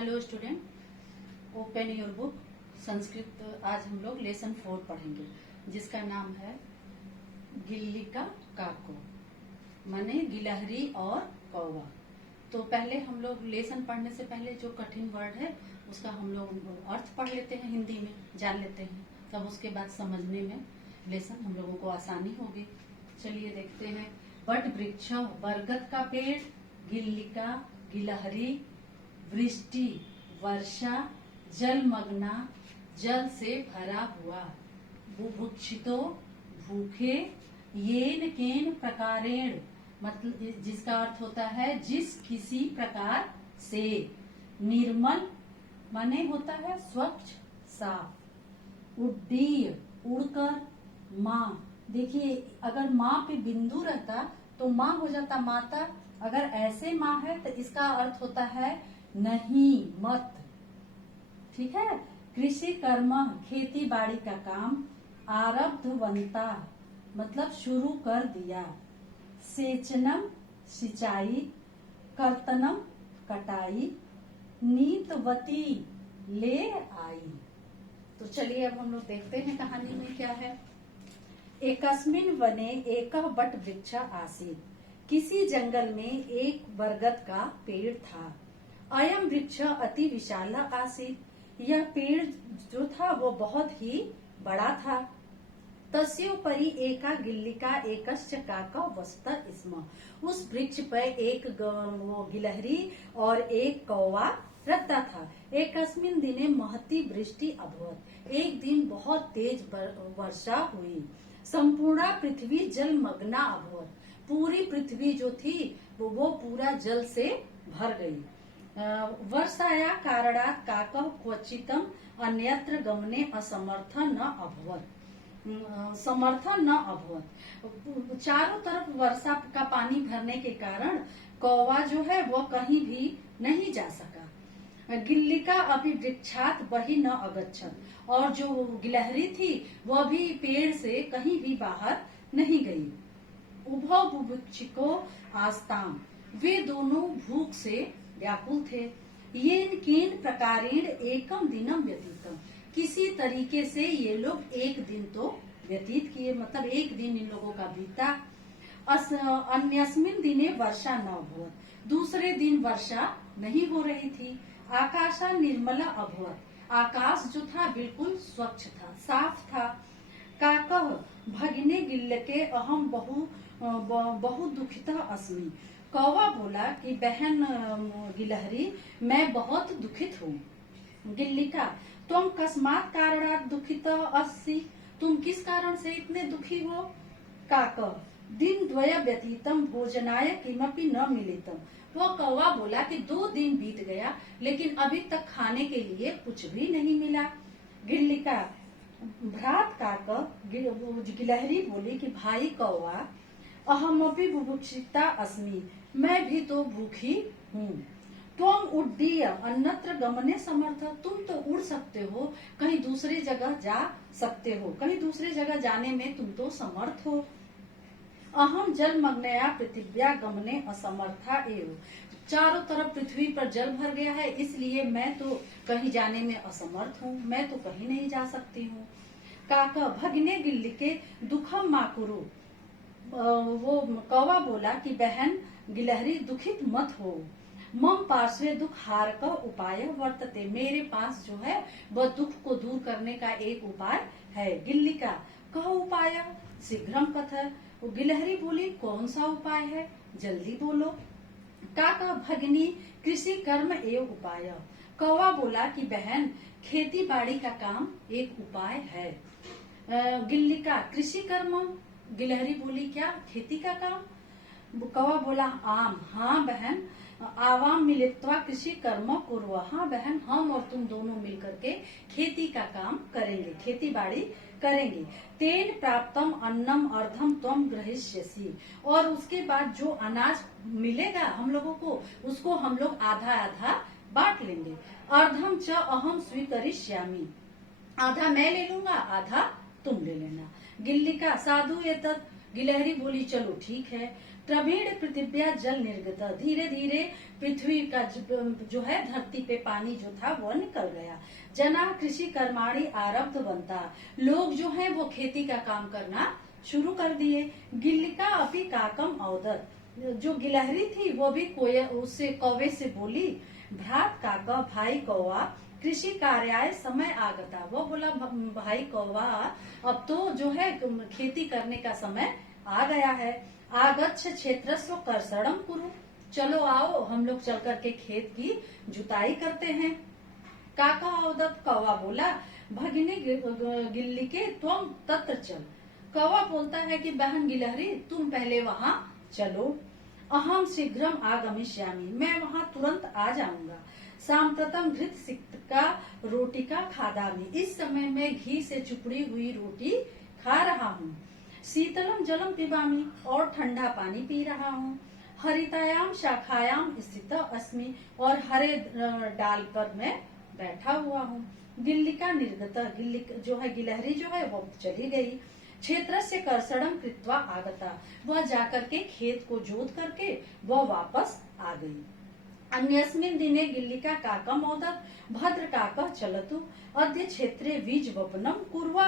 Hello student, open your book. Sanskrit आज हम लोग लेसन 4 पढ़ेंगे, जिसका नाम है गिल्ली का काको, माने गिलहरी और कौवा। तो पहले हम लोग लेसन पढ़ने से पहले जो कठिन वर्ड है उसका हम लोग अर्थ पढ़ लेते हैं, हिंदी में जान लेते हैं, तब उसके बाद समझने में लेसन हम लोगों को आसानी होगी। चलिए देखते हैं। वट वृक्ष, बरगद का पेड़, गिल्लिका गिलहरी, वृष्टि वर्षा, जलमग्ना जल से भरा हुआ, बुभुक्षितो भूखे, येन केन प्रकारेण मतलब जिसका अर्थ होता है जिस किसी प्रकार से, निर्मल माने होता है स्वच्छ साफ, उड्डीय उड़कर, माँ। देखिए अगर माँ पे बिंदु रहता तो माँ हो जाता माता, अगर ऐसे माँ है तो इसका अर्थ होता है नहीं मत। ठीक है। कृषि कर्म खेती बाड़ी का काम, आरब्धवंता मतलब शुरू कर दिया, सेचनम सिंचाई, कर्तनम कटाई, नीतवती ले आई। तो चलिए अब हम लोग देखते हैं कहानी में क्या है। एकस्मिन वने एकः वट वृक्ष आसीत्, किसी जंगल में एक बरगद का पेड़ था। अयम वृक्ष अति विशाल आसीत्, यह पेड़ जो था वो बहुत ही बड़ा था। तस्योपरि एका गिल्लिका एकश्च काकः वसत स्म, उस वृक्ष पर एक वो गिलहरी और एक कौवा रहता था। एकस्मिन् दिने महती वृष्टि अभवत्, एक दिन बहुत तेज वर्षा हुई। संपूर्णा पृथ्वी जलमग्ना अभवत्, पूरी पृथ्वी जो थी वो पूरा जल से भर गई। वर्षाया कारणात् काकः क्वचितम अन्यत्र गमने असमर्थ न अभवत्, समर्थन न अभवत्। चारों तरफ वर्षा का पानी भरने के कारण कौवा जो है वो कहीं भी नहीं जा सका। गिल्लिका अभी वृक्षात बहि न अगच्छत, और जो गिलहरी थी वह भी पेड़ से कहीं भी बाहर नहीं गई। उभौ बुभुक्षिको आस्ताम, वे दोनों भूख से व्याकुल थे। येन केन प्रकारेण एकम दिनम व्यतीतम, किसी तरीके से ये लोग एक दिन तो व्यतीत किए, मतलब एक दिन इन लोगों का बीता। अन्यस्मिन दिने वर्षा न अभवत्, दूसरे दिन वर्षा नहीं हो रही थी। आकाशा निर्मला अभवत्, आकाश जो था बिल्कुल स्वच्छ था, साफ था। काकः भगिने गिल्लके अहम बहु दुखितः अस्मि, कौवा बोला कि बहन गिलहरी मैं बहुत दुखित हूँ। गिल्लिका तुम कस्मात् कारणात् दुखितः अस्सि, तुम किस कारण से इतने दुखी हो। काकः दिन द्वय व्यतीतम भोजनाय किमपि न मिलितम, वो कौवा बोला कि 2 दिन बीत गया लेकिन अभी तक खाने के लिए कुछ भी नहीं मिला। गिल्लिका भ्रात काकः, गिलहरी बोली कि भाई कौवा, अहमपि बुभुक्षिता अस्मि, मैं भी तो भूखी हूँ। त्वम उड्डीय अन्यत्र गमने समर्थ, तुम तो उड़ सकते हो, कहीं दूसरी जगह जा सकते हो, कहीं दूसरी जगह जाने में तुम तो समर्थ हो। अहम जलमग्नया पृथिव्या गमने असमर्था एव, चारों तरफ पृथ्वी पर जल भर गया है इसलिए मैं तो कहीं जाने में असमर्थ हूँ, मैं तो कहीं नहीं जा सकती हूँ। काका भगिने गिल्लिके दुखम माकुरु, वो कौवा बोला कि बहन गिलहरी दुखित मत हो। मम पार्श्वे दुख हार का उपाय वर्तते, मेरे पास जो है वह दुख को दूर करने का एक उपाय है। गिल्लिका कह उपाय शीघ्रम कथ, गिलहरी बोली कौन सा उपाय है, जल्दी बोलो। काका भगिनी कृषि कर्म एवं उपाय, कौवा बोला कि बहन खेती बाड़ी का काम एक उपाय है। गिल्लिका कृषि कर्म, गिलहरी बोली क्या खेती का काम। कौवा बोला आम, हाँ बहन, आवाम मिलित्वा कृषि कर्म कुर्व, हाँ बहन हम और तुम दोनों मिलकर के खेती का काम करेंगे, खेती बाड़ी करेंगे। तेन प्राप्तम अन्नम अर्धम त्वम ग्रहिष्यसि, और उसके बाद जो अनाज मिलेगा हम लोगों को उसको हम लोग आधा आधा बांट लेंगे। अर्धम च अहम स्वीकरिष्यामि, आधा मैं ले लूंगा आधा तुम ले लेना। गिल्लिका साधु एतत्, गिलहरी बोली चलो ठीक है। क्रमेण पृथिव्या जल निर्गत, धीरे धीरे पृथ्वी का जो है धरती पे पानी जो था वो निकल गया। जना कृषि कर्माणी आरब्ध बनता, लोग जो है वो खेती का काम करना शुरू कर दिए। गिल्लिका अपि काकम अवदत, जो गिलहरी थी वो भी उससे कौवे से बोली, भ्रात काका भाई कौवा कृषि कार्याय समय आगता, वो बोला भाई कौवा अब तो जो है खेती करने का समय आ गया है। आगच्छ क्षेत्रस्व कर्षणम कुरु, चलो आओ हम लोग चल करके खेत की जुताई करते हैं। काका अवदत, कौवा बोला, भगिनी गिल्लिके त्वम तत्र चल, कौवा बोलता है कि बहन गिलहरी तुम पहले वहाँ चलो। अहम शीघ्रम आगमिष्यामि, मैं वहाँ तुरंत आ जाऊंगा। सांप्रतम घृत सिक्का रोटी का खादामी, इस समय मैं घी से चुपड़ी हुई रोटी खा रहा हूँ। शीतलम जलम पिबामी, और ठंडा पानी पी रहा हूँ। हरितायाम शाखायाम स्थित अस्मि, और हरे डाल पर मैं बैठा हुआ हूँ। गिल्लिका निर्गत, जो है गिलहरी जो है वो चली गई। क्षेत्र से कर्षणम कृत्वा आगता, वह जाकर के खेत को जोत करके वह वापस आ गई। अन्यस्मिन् दिने गिल्लिका काकम मोदक भद्र काका चलतु अद्य क्षेत्रे बीज वपनम कुर्वा,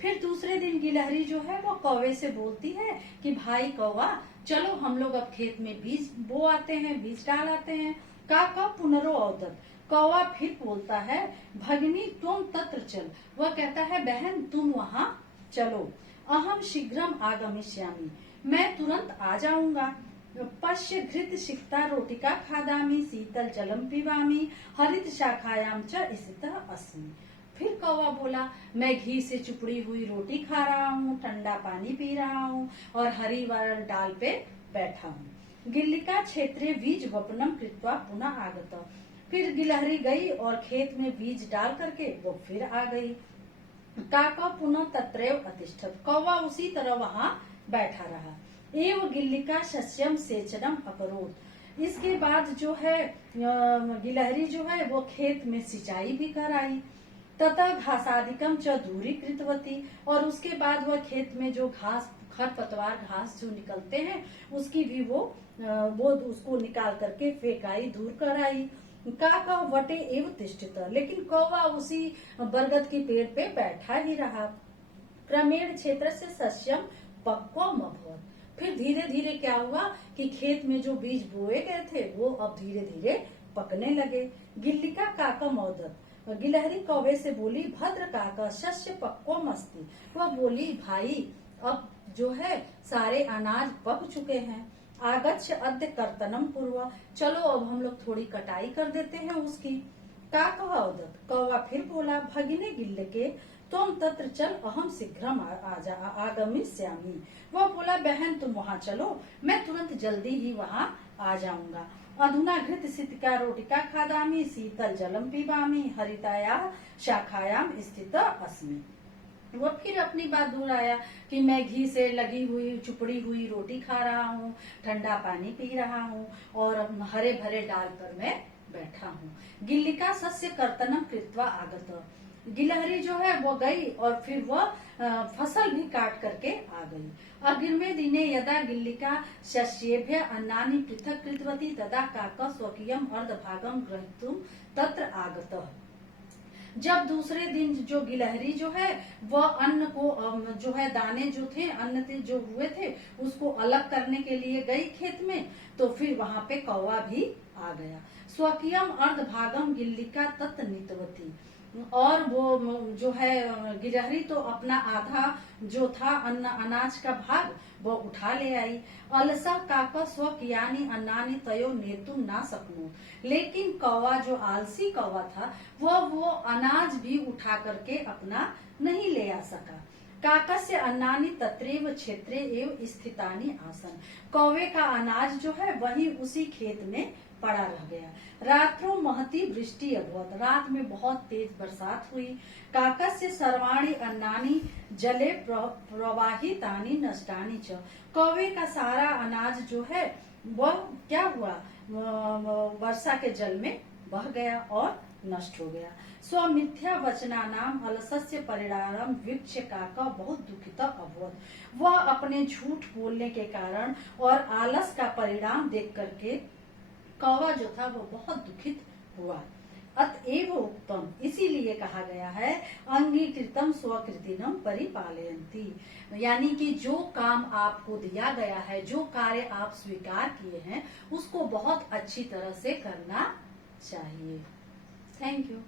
फिर दूसरे दिन गिलहरी जो है वो कौवे से बोलती है कि भाई कौवा चलो हम लोग अब खेत में बीज बो आते हैं, बीज डाल आते हैं। काका पुनरो अवदत, कौवा फिर बोलता है भगिनी तुम तत्र चल, वह कहता है बहन तुम वहाँ चलो। अहम शीघ्रम आगमिष्यामि, मैं तुरंत आ जाऊंगा। पश्य घृत सिक्ता रोटिका खादामी, शीतल जलम पिबामी, हरित शाखायाम च स्थितः अस्मि, फिर कौवा बोला मैं घी से चुपड़ी हुई रोटी खा रहा हूँ, ठंडा पानी पी रहा हूँ और हरी वाल डाल पे बैठा हूँ। गिल्लिका क्षेत्रे बीज वपनम कृत्वा पुनः आगत, फिर गिलहरी गई और खेत में बीज डाल करके वो फिर आ गई। काका पुनः तत्रैव अतिष्ठत, कौवा उसी तरह वहाँ बैठा रहा। एवं गिल्लिका शस्यम सेचनम अकरोत, इसके बाद जो है गिलहरी जो है वो खेत में सिंचाई भी कर आई। तथा घासादिकम च दूरी कृतवती, और उसके बाद वह खेत में जो घास खरपतवार घास जो निकलते हैं उसकी भी वो उसको निकाल करके फेंकाई, दूर कर आई। काका वटे एवं तिष्ठित, लेकिन कौवा उसी बरगद के पेड़ पे बैठा ही रहा। क्रमेण क्षेत्र से सस्यम पक्वम अभवत, फिर धीरे धीरे क्या हुआ कि खेत में जो बीज बोए गए थे वो अब धीरे धीरे पकने लगे। गिल्लिका काका मौदत, गिलहरी कौवे से बोली भद्र काका शस्य पक्वम अस्ति, वह बोली भाई अब जो है सारे अनाज पक चुके हैं। आगच्छ अद्य कर्तनम पूर्व, चलो अब हम लोग थोड़ी कटाई कर देते हैं उसकी। काका अवदत, कौवा फिर बोला भगिनी गिल्लिके तुम तत्र चल अहम शीघ्रम आगमिष्यामि, वह बोला बहन तुम वहाँ चलो मैं तुरंत जल्दी ही वहाँ आ जाऊंगा। अधुना घृत सिक्का रोटिका खादामी, शीतल जलम पिबामी, हरिताया शाखायाम स्थित अस्मि, वो फिर अपनी बात दोहराया कि मैं घी से लगी हुई चुपड़ी हुई रोटी खा रहा हूँ, ठंडा पानी पी रहा हूँ और हरे भरे डाल पर मैं बैठा हूँ। गिल्लिका सस्य कर्तनम कृत्वा आगत, गिलहरी जो है वो गई और फिर वह फसल भी काट करके आ गई। अग्रिमे दिने यदा गिल्लिका शस्येभ्य अन्नानि पृथक कृतवती तदा काका स्वकीयम अर्धभागम ग्रहीतुम तत्र आगतः, जब दूसरे दिन जो गिलहरी जो है वह अन्न को जो है दाने जो थे अन्न जो हुए थे उसको अलग करने के लिए गई खेत में, तो फिर वहाँ पे कौवा भी आ गया। स्वकीयम अर्धभागम गिल्लिका तत् नीतवती, और वो जो है गिलहरी तो अपना आधा जो था अनाज का भाग वो उठा ले आई। अलसा काका स्वकियानी अन्नानी तयो नेतुम ना सकनू, लेकिन कौवा जो आलसी कौवा था वो अनाज भी उठा करके अपना नहीं ले आ सका। काका से अन्नानी तत्रेव क्षेत्रे एव स्थितानी आसन, कौवे का अनाज जो है वही उसी खेत में पड़ा रह गया। रात्रो महती वृष्टि अभवत, रात में बहुत तेज बरसात हुई। काका से सर्वाणी अन्नानी जले प्रवाहितानी नष्टानी च, कौवे का सारा अनाज जो है वह क्या हुआ वर्षा के जल में बह गया और नष्ट हो गया। स्व मिथ्या वचनानाम अलसस्य परिणाम वीक्ष्य काका बहुत दुखित अभवत। वह अपने झूठ बोलने के कारण और आलस का परिणाम देख करके कौवा जो था वो बहुत दुखित हुआ। अतएव उत्तम, इसीलिए कहा गया है अंगीकृतम स्वकृतिनम परिपालयन्ति, यानी कि जो काम आपको दिया गया है, जो कार्य आप स्वीकार किए हैं, उसको बहुत अच्छी तरह से करना चाहिए। Thank you.